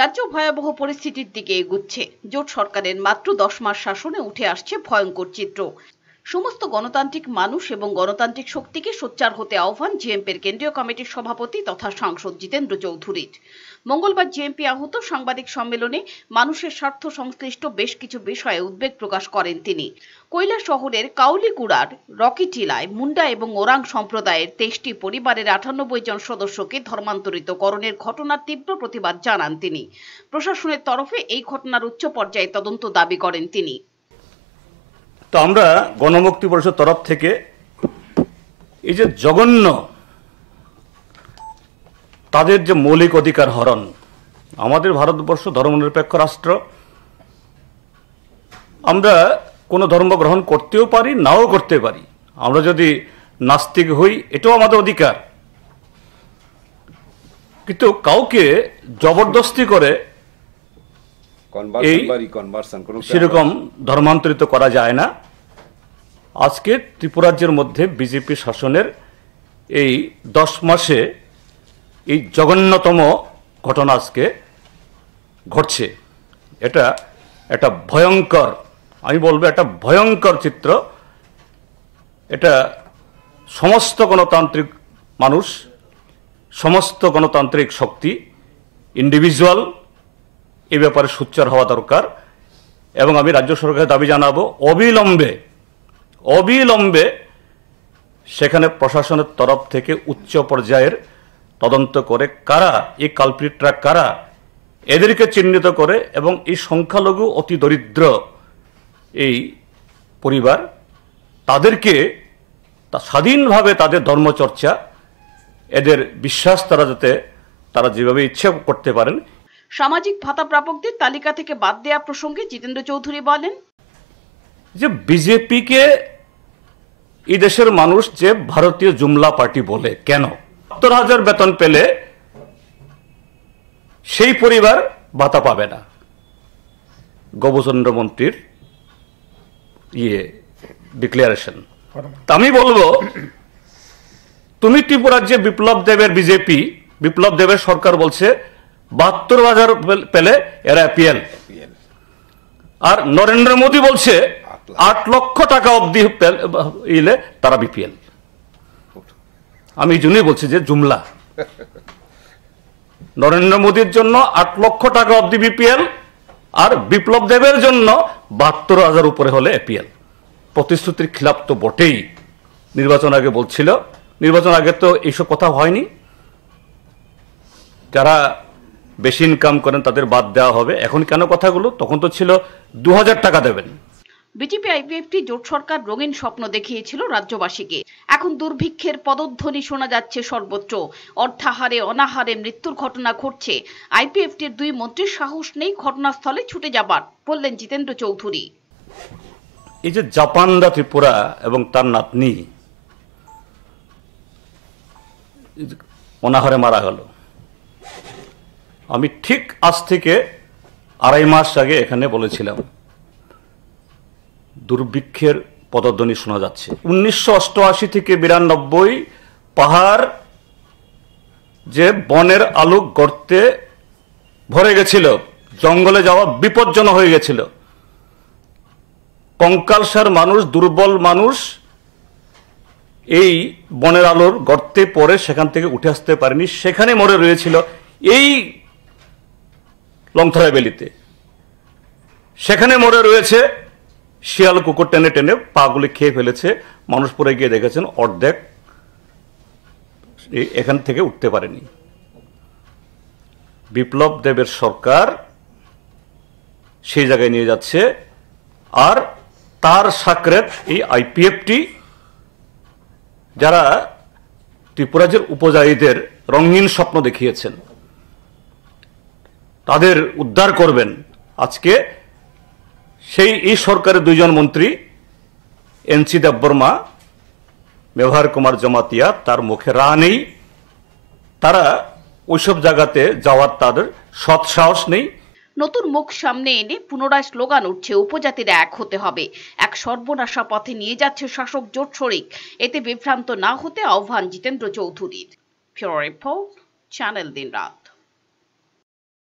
রাজ্য ভয়াবহ পরিস্থিতির দিকে এগুচ্ছে। জোট সরকারের মাত্র 10 মাস শাসনে উঠে আসছে ভয়ঙ্কর চিত্র। সমস্ত গণতান্ত্রিক মানুষ এবং গণতান্ত্রিক শক্তিকে সোচ্চার হতে আহ্বান জেএমপির কেন্দ্রীয় কমিটির সভাপতি তথা সাংসদ জিতেন্দ্র চৌধুরীর। মঙ্গলবার জেএমপি আহত সাংবাদিক সম্মেলনে মানুষের স্বার্থ সংশ্লিষ্ট বেশ কিছু বিষয়ে উদ্বেগ প্রকাশ করেন তিনি। কৈলাস শহরের কাউলিকুড়ার রকিটিলায় মুন্ডা এবং ওরাং সম্প্রদায়ের 23টি পরিবারের 98 জন সদস্যকে ধর্মান্তরিতকরণের ঘটনার তীব্র প্রতিবাদ জানান তিনি। প্রশাসনের তরফে এই ঘটনার উচ্চ পর্যায়ে তদন্ত দাবি করেন তিনি। তো আমরা গণমুক্তি পরিষদ তরফ থেকে এই যে জঘন্য তাদের যে মৌলিক অধিকার হরণ, আমাদের ভারতবর্ষ ধর্মনিরপেক্ষ রাষ্ট্র, আমরা কোনো ধর্ম গ্রহণ করতেও পারি নাও করতে পারি, আমরা যদি নাস্তিক হই এটাও আমাদের অধিকার, কিন্তু কাউকে জবরদস্তি করে সেরকম ধর্মান্তরিত করা যায় না। আজকে ত্রিপুরাজ্যের মধ্যে বিজেপি শাসনের এই 10 মাসে এই জঘন্যতম ঘটনা আজকে ঘটছে। এটা একটা ভয়ঙ্কর, আমি বলবো একটা ভয়ঙ্কর চিত্র। এটা সমস্ত গণতান্ত্রিক মানুষ, সমস্ত গণতান্ত্রিক শক্তি, ইন্ডিভিজুয়াল এই ব্যাপারে সোচ্চার হওয়া দরকার। এবং আমি রাজ্য সরকারের দাবি জানাবো অবিলম্বে সেখানে প্রশাসনের তরফ থেকে উচ্চ পর্যায়ের তদন্ত করে কারা এই কালপ্রিটরা, কারা এদেরকে চিহ্নিত করে, এবং এই সংখ্যালঘু অতি দরিদ্র এই পরিবার তাদেরকে স্বাধীনভাবে তাদের ধর্মচর্চা, এদের বিশ্বাস তারা যেভাবে ইচ্ছে করতে পারেন। সামাজিক ভাতা প্রাপকদের তালিকা থেকে বাদ দেওয়া প্রসঙ্গে জিতেন্দ্র চৌধুরী বলেন যে বিজেপিকে এই দেশের মানুষ যে ভারতীয় জুমলা পার্টি বলে কেন? 70,000 বেতন পেলে সেই পরিবার ভাতা পাবে না। গৌবচন্দ্র মন্ত্রীর ডিক্লারেশন। আমি বলবো, তুমি ত্রিপুরাজ্যে বিপ্লব দেবের বিজেপি, বিপ্লব দেবের সরকার বলছে 72,000 পেলে এরা এপিএল, আর নরেন্দ্র মোদী বলছে 8 লক্ষ টাকা অবধি ইলে তারা বিপিএল। আমি এই জন্যই বলছি যে জুমলা। নরেন্দ্র মোদীর জন্য 8 লক্ষ টাকা অবধি বিপিএল, আর বিপ্লব দেবের জন্য 72,000 উপরে হলে এপিএল। প্রতিশ্রুতির খিলাফ তো বটেই। নির্বাচন আগে বলছিল, নির্বাচন আগে তো এইসব কথা হয়নি। যারা বেশি ইনকাম করেন তাদের বাদ দেওয়া হবে, এখন কেন কথাগুলো? তখন তো ছিল 2,000 টাকা দেবেন। বিজেপি আইপিএফটি জোট সরকার রঙিন স্বপ্ন দেখিয়েছিল রাজ্যবাসীকে। এখন দুর্ভিক্ষের পদধ্বনি শোনা যাচ্ছে সর্বত্র। অর্থাহারে অনাহারে মৃত্যুর ঘটনা ঘটছে। আইপিএফটির 2 মন্ত্রীর সাহস নেই ঘটনাস্থলে ছুটে যাবার, বললেন জিতেন্দ্র চৌধুরী। এই যে জাপানদা ত্রিপুরা এবং তার নাতনি অনাহারে মারা গেল, আমি ঠিক আজ থেকে 2.5 মাস আগে এখানে বলেছিলাম দুর্ভিক্ষের পদধ্বনি শোনা যাচ্ছে। 1988 থেকে 92 পাহাড় যে বনের আলু গর্তে ভরে গেছিল, জঙ্গলে যাওয়া বিপজ্জনক হয়ে গেছিল। কঙ্কালসার মানুষ, দুর্বল মানুষ এই বনের আলুর গর্তে পড়ে সেখান থেকে উঠে আসতে পারেনি, সেখানে মরে রয়েছিল। এই লংথরা বেলিতে সেখানে মরে রয়েছে, শিয়াল কুকুর টেনে টেনে পাগুলি খেয়ে ফেলেছে। মানুষ পরে গিয়ে দেখেছেন অর্ধেক এখান থেকে উঠতে পারেনি। বিপ্লব দেবের সরকার সেই জায়গায় নিয়ে যাচ্ছে, আর তার সাকরেত এই আইপিএফটি, যারা ত্রিপুরাজ্যের উপজাতিদের রঙিন স্বপ্ন দেখিয়েছেন, তাদের উদ্ধার করবেন। আজকে এই সরকারের 2 জন মন্ত্রী, এনসি দেববর্মা, ব্যবহার কুমার জমাতিয়া, তার মুখে রা নেই। তারা ওইসব জায়গাতে যাওয়ার তাদের সৎ সাহস নেই। নতুন মুখ সামনে এনে পুনরায় স্লোগান উঠছে উপজাতিরা এক হতে হবে। এক সর্বনাশা পথে নিয়ে যাচ্ছে শাসক জোট শরিক। এতে বিভ্রান্ত না হতে আহ্বান জিতেন্দ্র চৌধুরীর। ব্যুরো রিপোর্ট, চ্যানেল দিনরাত।